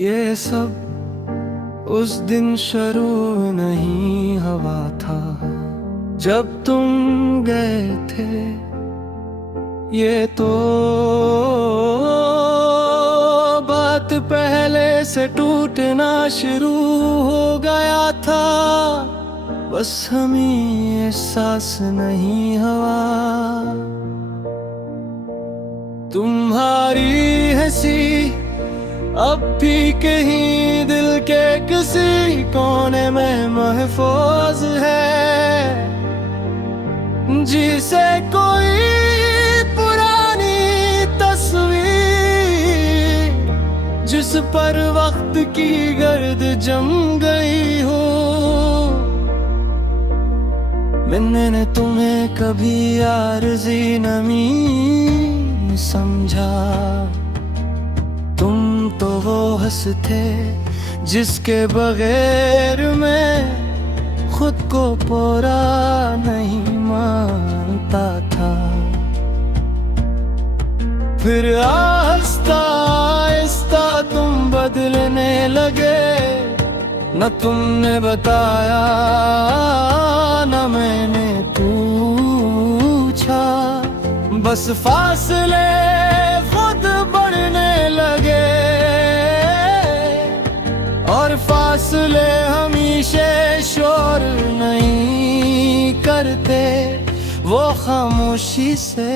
ये सब उस दिन शुरू नहीं हुआ था जब तुम गए थे। ये तो बात पहले से टूटना शुरू हो गया था, बस हमें एहसास नहीं हुआ। तुम्हारी हंसी अब भी कहीं दिल के किसी कोने में महफूज है, जिसे कोई पुरानी तस्वीर जिस पर वक्त की गर्द जम गई हो। मैंने तुम्हें कभी आरज़ी नमी समझा, तुम तो वो हंस थे जिसके बगैर मैं खुद को पूरा नहीं मानता था। फिर आहिस्ता आहिस्ता तुम बदलने लगे, न तुमने बताया न मैंने पूछा, बस फासले खुद बढ़ने लगे और फासले हमेशा शोर नहीं करते, वो खामोशी से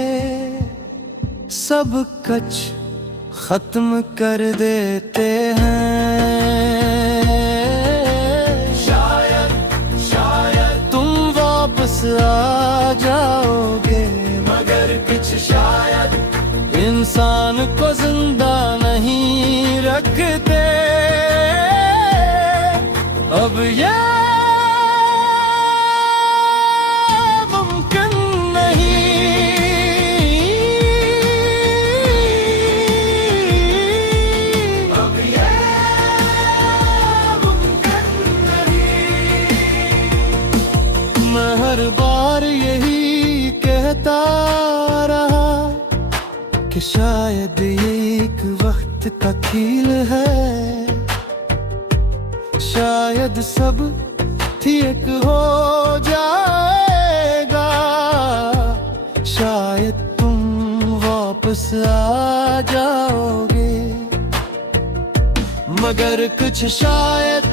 सब कुछ खत्म कर देते हैं। शायद तुम वापस आ जाओगे, मगर कुछ शायद इंसान को जिंदा नहीं रखते। अब ये मुमकिन नहीं, अब ये मुमकिन नहीं। मैं हर बार यही कहता रहा कि शायद ये एक वक्त का खेल है, शायद सब ठीक हो जाएगा, शायद तुम वापस आ जाओगे, मगर कुछ शायद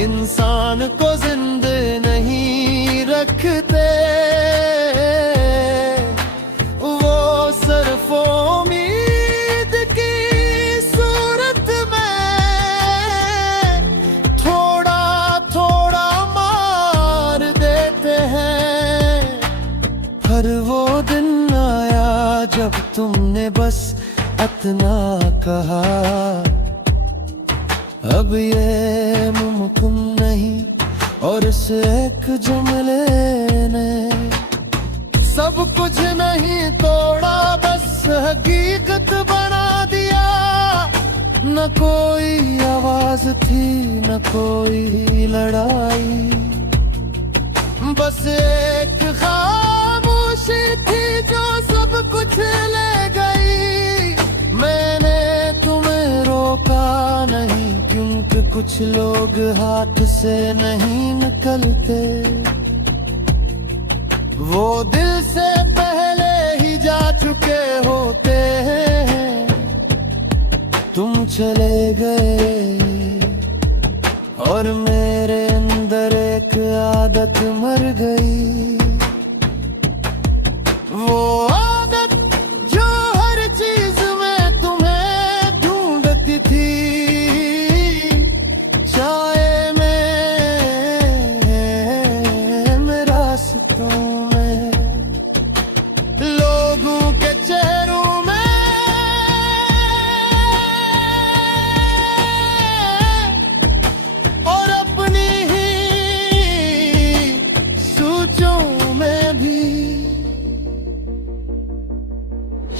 इंसान को जिंदा नहीं रखते। वो सिर्फ उम्मीद की सूरत में थोड़ा थोड़ा मार देते हैं। हर वो दिन आया जब तुमने बस इतना कहा, अब ये मुमकिन नहीं, और इस एक जुमले ने सब कुछ नहीं तोड़ा, बस हकीकत बना दिया। न कोई आवाज थी न कोई लड़ाई, बस एक खामोशी थी जो सब कुछ ले गई। मैंने तुम्हें रोका नहीं, क्योंकि कुछ लोग हाथ से नहीं निकलते, वो दिल से पहले ही जा चुके होते हैं। तुम चले गए और मेरे अंदर एक आदत मर गई, वो आदत जो हर चीज में तुम्हें ढूंढती थी, चाहे मैं रास्तों में, लोगों के चेहरों में, और अपनी ही सोचों में भी।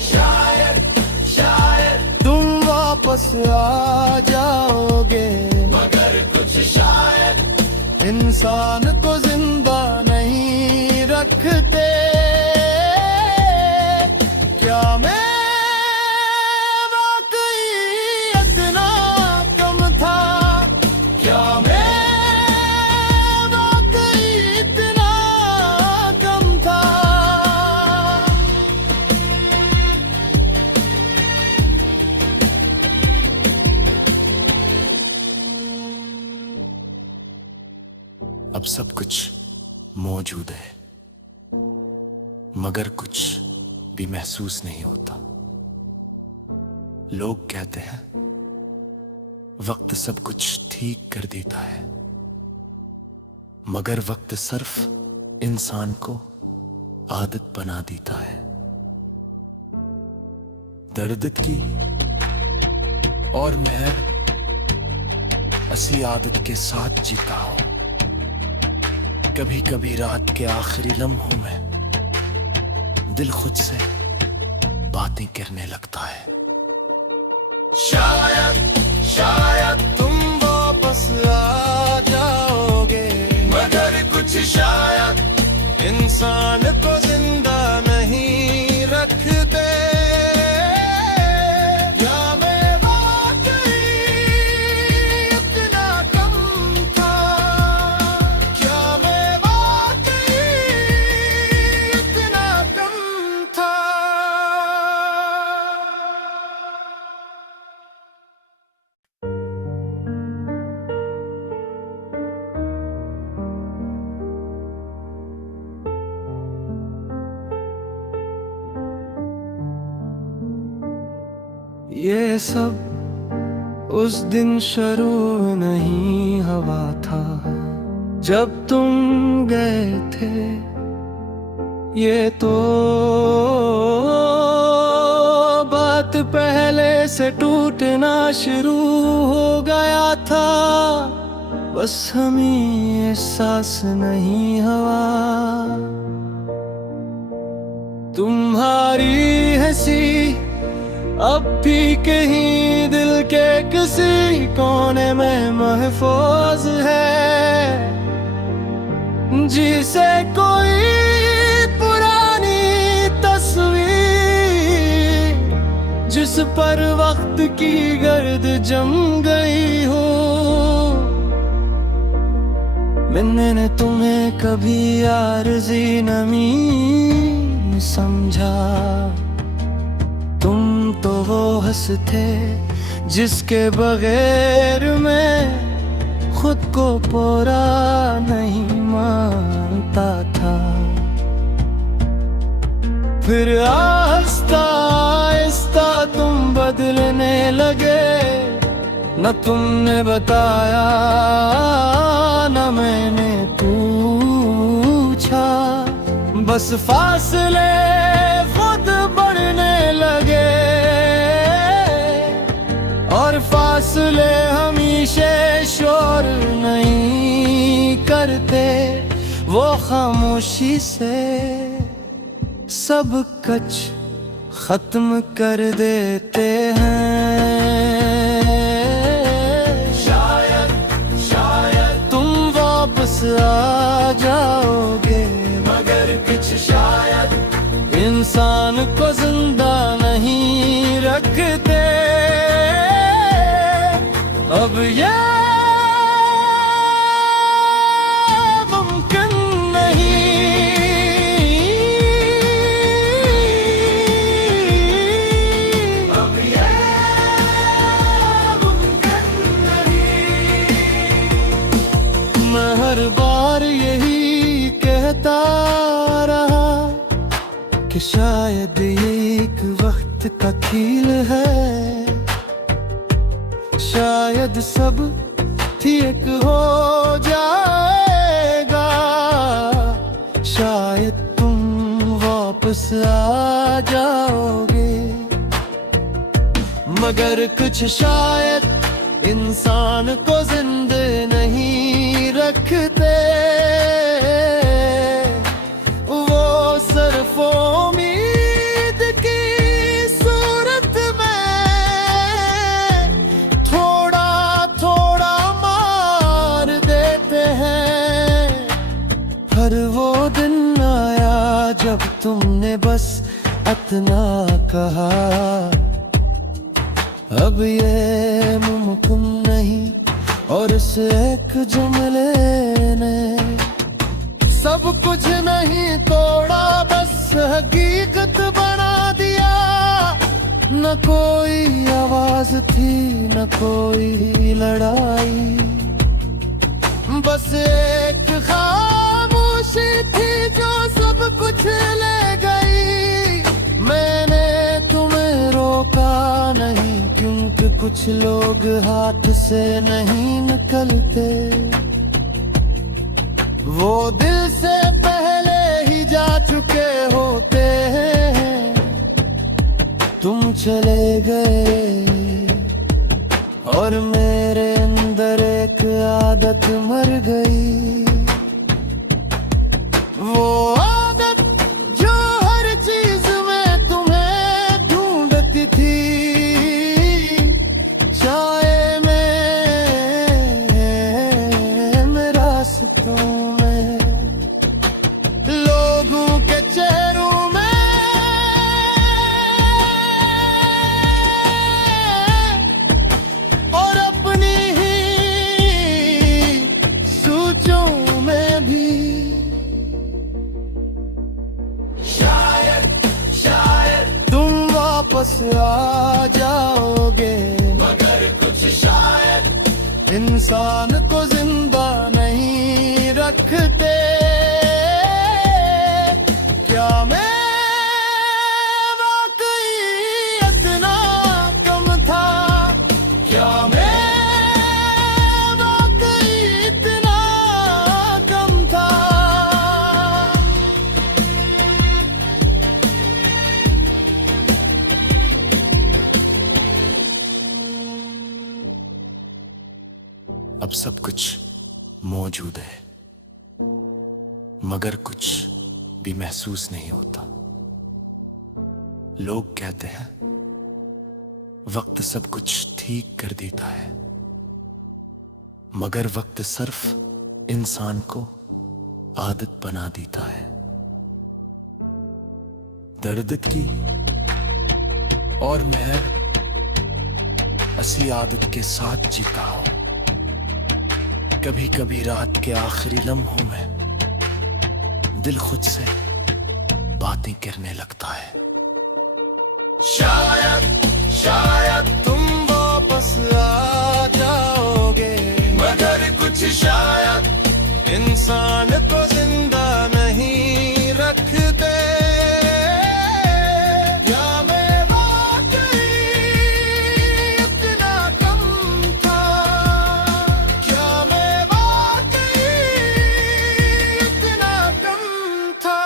शायद तुम वापस आ जाओगे, मगर कुछ शायद इंसान को जिंदा नहीं रखते। क्या मैं वाकई इतना कम अब सब कुछ मौजूद है, मगर कुछ भी महसूस नहीं होता। लोग कहते हैं वक्त सब कुछ ठीक कर देता है, मगर वक्त सिर्फ इंसान को आदत बना देता है। दर्द की और मैं असली आदत के साथ जीता हूं। कभी कभी रात के आखिरी लम्हों में दिल खुद से बातें करने लगता है। शायद तुम वापस आ जाओगे, मगर कुछ शायद इंसान को जिंदा नहीं रखते। क्या मैं वाकई इतना कम था? क्या मैं वाकई इतना कम था? ये सब उस दिन शुरू नहीं हुआ था जब तुम गए थे। ये तो बात पहले से टूटना शुरू हो गया था, बस हमें एहसास नहीं हुआ। तुम्हारी हंसी अब भी कहीं दिल के किसी कोने में महफूज है, जिसे कोई पुरानी तस्वीर जिस पर वक्त की गर्द जम गई हो। मैंने तुम्हें कभी आरज़ी नमी समझा, तुम तो वो हंस थे जिसके बगैर मैं खुद को पूरा नहीं मानता था। फिर आहिस्ता आहिस्ता तुम बदलने लगे, न तुमने बताया न मैंने पूछा, बस फासले खुद बढ़ने लगे और फासले हमेशा शोर नहीं करते, वो खामोशी से सब कुछ खत्म कर देते हैं। शायद तुम वापस आ जाओगे, मगर कुछ शायद इंसान को जिंदा नहीं रखते। अब ये मुमकिन नहीं, अब ये मुमकिन नहीं। मैं हर बार यही कहता रहा कि शायद ये एक वक्त का खेल है, शायद सब ठीक हो जाएगा, शायद तुम वापस आ जाओगे, मगर कुछ शायद इंसान को जिंदा नहीं रखते। वो सिर्फ उम्मीद की सूरत में थोड़ा थोड़ा मार देते हैं। हर वो दिन आया जब तुमने बस इतना कहा, अब ये मुमकिन नहीं, और इस एक जुमले ने सब कुछ नहीं तोड़ा, बस हकीकत बना दिया। न कोई आवाज थी न कोई लड़ाई, बस एक कुछ लोग हाथ से नहीं निकलते, वो दिल से पहले ही जा चुके होते हैं। तुम चले गए और मेरे अंदर एक आदत मर गई, वो आदत जो हर चीज में तुम्हें ढूंढती थी, चाय में रास्तों में, लोगों के चेहरों में, और अपनी ही सोचों में भी। शायद तुम वापस आ जाओगे, मगर कुछ शायद इंसान को जिंदा नहीं रखते। क्या मैं वाकई इतना कम था? क्या मैं वाकई इतना कम था? अब सब कुछ मौजूद है, मगर कुछ भी महसूस नहीं होता। लोग कहते हैं वक्त सब कुछ ठीक कर देता है, मगर वक्त सिर्फ इंसान को आदत बना देता है। दर्द की और मैं असली आदत के साथ जीता हूं। कभी कभी रात के आखिरी लम्हों में दिल खुद से बातें करने लगता है। शायद तुम वापस आ जाओगे, मगर कुछ शायद इंसान को जिंदा नहीं रखते। क्या मैं वाकई इतना कम था? क्या मैं वाकई इतना कम था?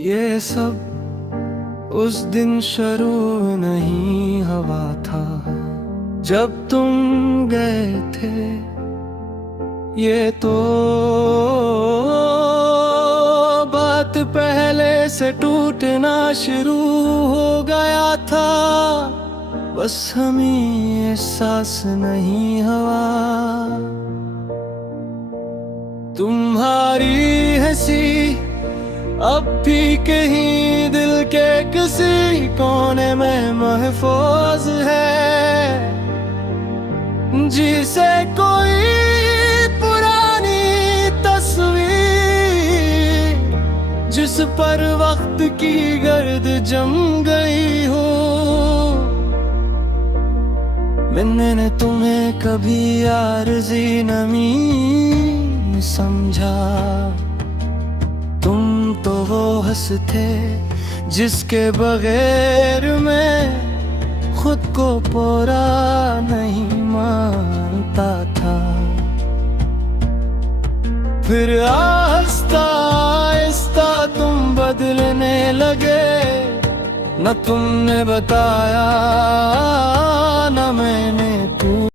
ये सब उस दिन शुरू नहीं हुआ था जब तुम गए थे। ये तो बात पहले से टूटना शुरू हो गया था, बस हमें एहसास नहीं हुआ। तुम्हारी हंसी अब भी कहीं दिल के किसी कोने में महफूज है, जिसे कोई पुरानी तस्वीर जिस पर वक्त की गर्द जम गई हो। मैंने तुम्हें कभी आरज़ी नमी समझा, तुम तो वो हंस थे जिसके बगैर मैं खुद को पूरा नहीं मानता था। फिर आहिस्ता आहिस्ता तुम बदलने लगे, न तुमने बताया न मैंने